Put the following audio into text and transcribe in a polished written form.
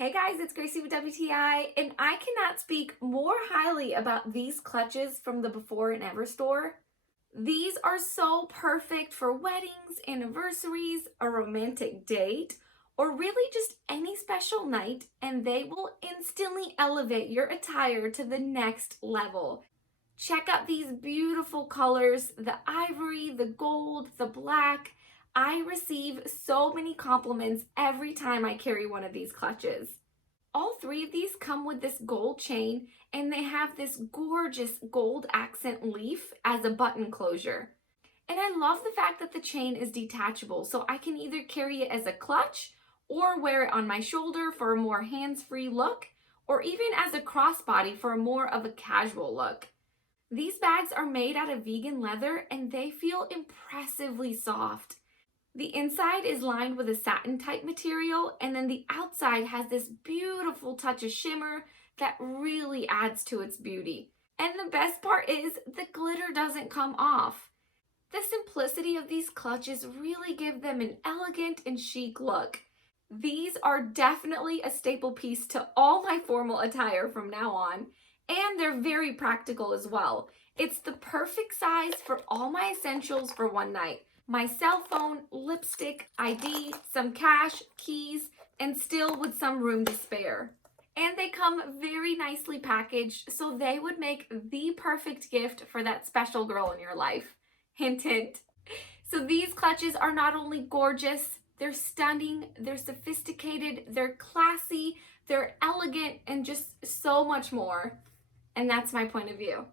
Hey guys, it's Gracie with WTI, and I cannot speak more highly about these clutches from the Before and Ever store. These are so perfect for weddings, anniversaries, a romantic date, or really just any special night, and they will instantly elevate your attire to the next level. Check out these beautiful colors, the ivory, the gold, the black. I receive so many compliments every time I carry one of these clutches. All three of these come with this gold chain, and they have this gorgeous gold accent leaf as a button closure. And I love the fact that the chain is detachable, so I can either carry it as a clutch or wear it on my shoulder for a more hands-free look, or even as a crossbody for more of a casual look. These bags are made out of vegan leather and they feel impressively soft. The inside is lined with a satin type material, and then the outside has this beautiful touch of shimmer that really adds to its beauty. And the best part is the glitter doesn't come off. The simplicity of these clutches really give them an elegant and chic look. These are definitely a staple piece to all my formal attire from now on, and they're very practical as well. It's the perfect size for all my essentials for one night. My cell phone, lipstick, ID, some cash, keys, and still with some room to spare. And they come very nicely packaged, so they would make the perfect gift for that special girl in your life. Hint, hint. So these clutches are not only gorgeous, they're stunning, they're sophisticated, they're classy, they're elegant, and just so much more. And that's my point of view.